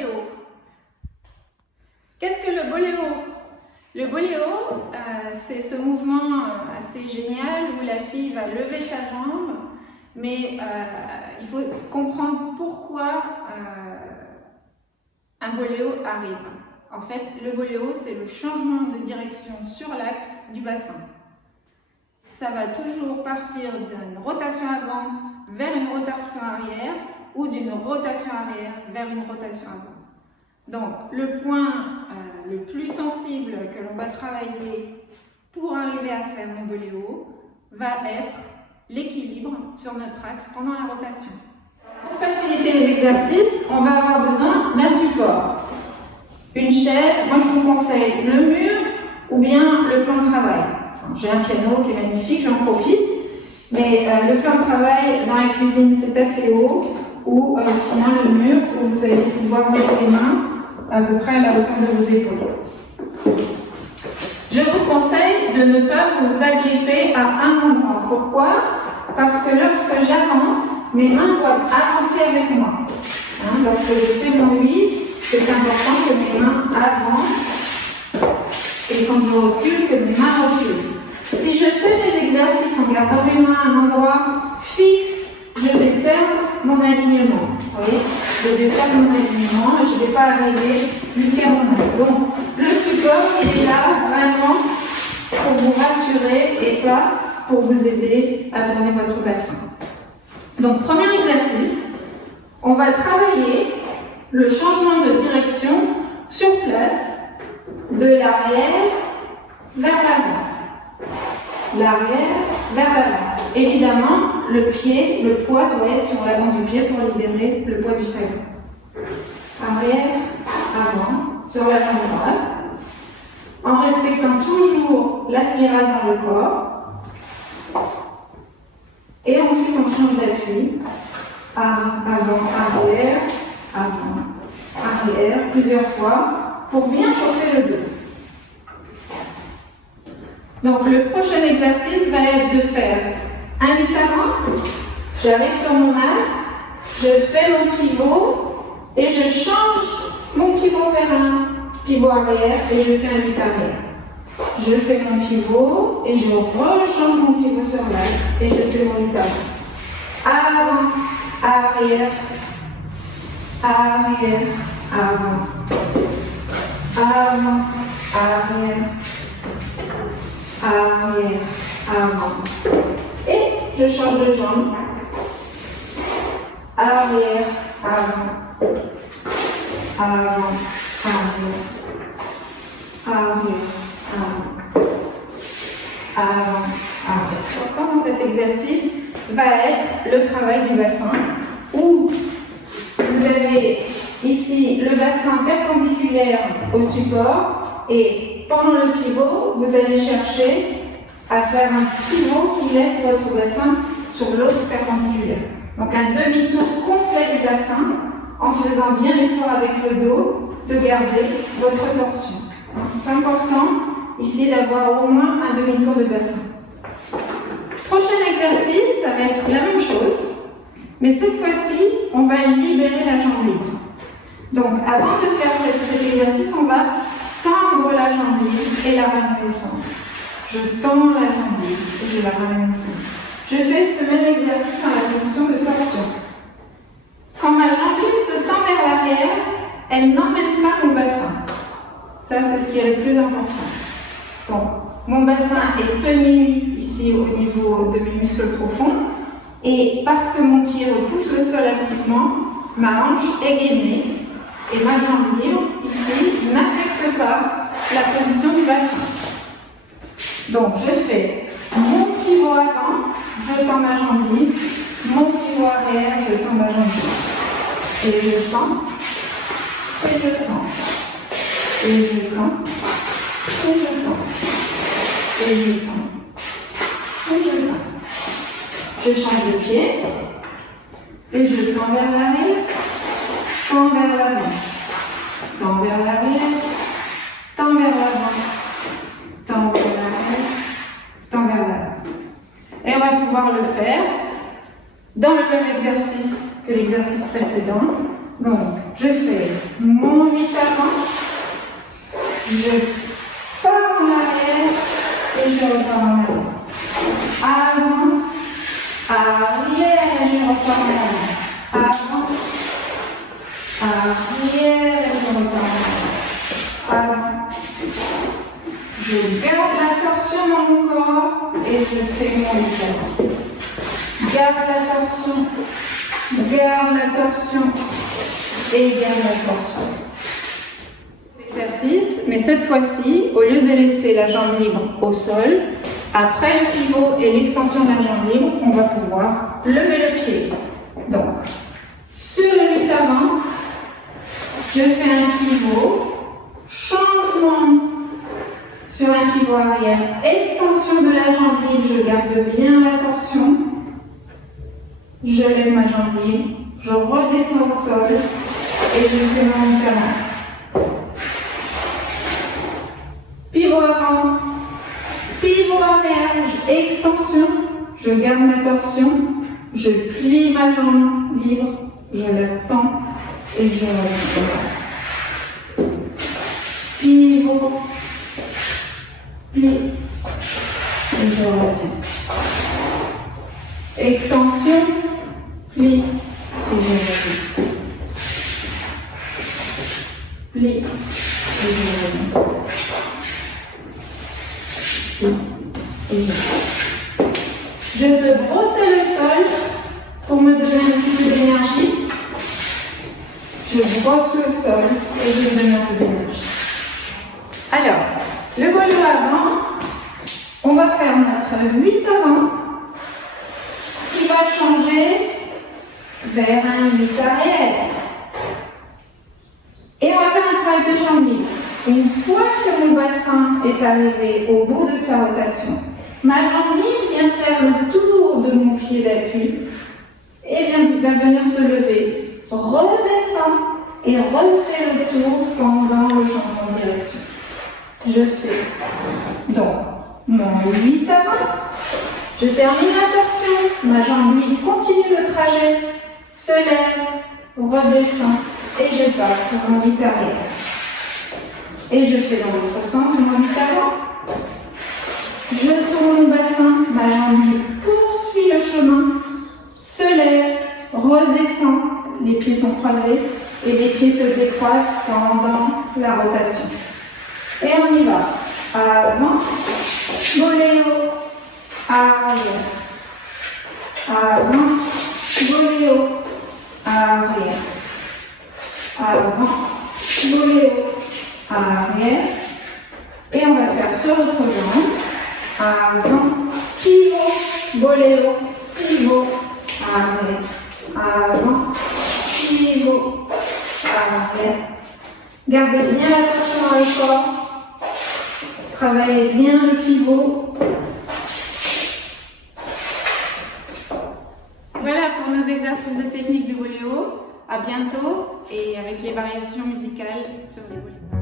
boléo. Qu'est-ce que le boléo? Le boléo, c'est ce mouvement assez génial où la fille va lever sa jambe, mais il faut comprendre pourquoi un boléo arrive. En fait, le boléo, c'est le changement de direction sur l'axe du bassin. Ça va toujours partir d'une rotation avant vers une rotation arrière ou d'une rotation arrière vers une rotation avant. Donc, le point le plus sensible que l'on va travailler pour arriver à faire le boléo va être l'équilibre sur notre axe pendant la rotation. Pour faciliter les exercices, on va avoir besoin d'un support. Une chaise, moi je vous conseille le mur ou bien le plan de travail. J'ai un piano qui est magnifique, j'en profite, mais le plan de travail dans la cuisine c'est assez haut, ou sinon le mur où vous allez pouvoir mettre les mains à peu près à la hauteur de vos épaules. Je vous conseille de ne pas vous agripper à un endroit. Pourquoi? Parce que lorsque j'avance, mes mains doivent avancer avec moi. Lorsque je fais mon 8, c'est important que mes mains avancent et quand je recule, que mes mains reculent. Si je fais mes exercices en gardant mes mains à un endroit fixe, je vais perdre mon alignement. Vous voyez, je vais perdre mon alignement et je ne vais pas arriver jusqu'à mon axe. Donc, le support, il est là vraiment pour vous rassurer et pas pour vous aider à tourner votre bassin. Donc, premier exercice, on va travailler le changement de direction sur place, de l'arrière vers l'avant. L'arrière vers l'avant. Évidemment, le pied, le poids doit être sur l'avant du pied pour libérer le poids du talon. Arrière, avant, sur l'avant droite, en respectant toujours la spirale dans le corps. Et ensuite, on change d'appui. Avant, arrière, avant, arrière, plusieurs fois, pour bien chauffer le dos. Donc, le prochain exercice va être de faire un 8 avant, j'arrive sur mon axe, je fais mon pivot et je change mon pivot vers un pivot arrière et je fais un 8 arrière. Je fais mon pivot et je rechange mon pivot sur l'axe et je fais mon 8 avant. Avant, arrière, arrière, avant, avant, arrière, arrière, avant. Et je change de jambe. Arrière, avant, avant, arrière, arrière, avant, avant, arrière. Pourtant, dans cet exercice va être le travail du bassin où vous avez ici le bassin perpendiculaire au support et pendant le pivot, vous allez chercher à faire un pivot qui laisse votre bassin sur l'autre perpendiculaire. Donc un demi-tour complet du bassin en faisant bien l'effort avec le dos de garder votre torsion. C'est important ici d'avoir au moins un demi-tour de bassin. Prochain exercice, ça va être la même chose, mais cette fois-ci, on va libérer la jambe libre. Donc avant de faire cet exercice, on va tendre la jambe libre et la ramener au centre. Je tends la jambe libre et je la ramène au centre. Je fais ce même exercice dans la position de torsion. Quand ma jambe libre se tend vers l'arrière, elle n'emmène pas mon bassin. Ça, c'est ce qui est le plus important. Donc, mon bassin est tenu ici au niveau de mes muscles profonds et parce que mon pied repousse le sol activement, ma hanche est gainée et ma jambe libre ici n'affecte pas la position du bassin. Donc, je fais mon pivot avant, je tends ma jambe libre, mon pivot arrière, je tends ma jambe libre. Et je tends, et je tends, et je tends, et je tends, et je tends, et je tends. Je change de pied, et je tends vers l'arrière, tends vers l'avant, tends vers l'arrière, tends vers l'avant, tends vers l'arrière, tends vers l'avant. Et on va pouvoir le faire dans le même exercice que l'exercice précédent. Donc, je fais mon 8 avant, je pars en arrière et je repars en avant. Avant, arrière et je repars en avant. Avant, arrière et je repars en avant. Avant. Je garde la torsion dans mon corps et je fais mon 8 avant. Garde la torsion et garde la torsion. Exercice, mais cette fois-ci, au lieu de laisser la jambe libre au sol, après le pivot et l'extension de la jambe libre, on va pouvoir lever le pied. Donc, sur le 8 avant, je fais un pivot, changement sur un pivot arrière, extension de la jambe libre, je garde bien la torsion. Je lève ma jambe libre, je redescends au sol et je fais mon 8 avant. Pivot avant, pivot arrière, extension, je garde ma torsion, je plie ma jambe libre, je la tends et je reviens. Pivot, plie et je reviens. Extension, plie et je reviens. Plie et je reviens. Plie et je reviens. Je peux brosser le sol pour me donner un petit peu d'énergie. Je brosse le sol et je donne un peu d'énergie. Alors, le boyau avant, on va faire notre 8 avant qui va changer vers un 8 arrière. Et on va faire un travail de jambe libre. Une fois que mon bassin est arrivé au bout de sa rotation, ma jambe libre vient faire le tour de mon pied d'appui et va venir se lever, redescend et refait le tour pendant le changement de direction. Je fais donc mon 8 avant, je termine la torsion, ma jambe libre continue le trajet, se lève, redescend et je pars sur mon 8 arrière. Et je fais dans l'autre sens mon 8 avant. Je tourne mon bassin, ma jambe libre poursuit le chemin, se lève, redescend, les pieds sont croisés et les pieds se décroisent pendant la rotation. Et on y va. Avant, boléo, arrière. Avant, boléo, arrière. Avant, boléo, arrière. Et on va faire sur l'autre jambe. Avant, pivot, boléo, pivot, arrière. Avant, pivot, arrière. Gardez bien l'attention dans le corps. Travaillez bien le pivot. Voilà pour nos exercices de technique de boléo. À bientôt et avec les variations musicales sur les boléos.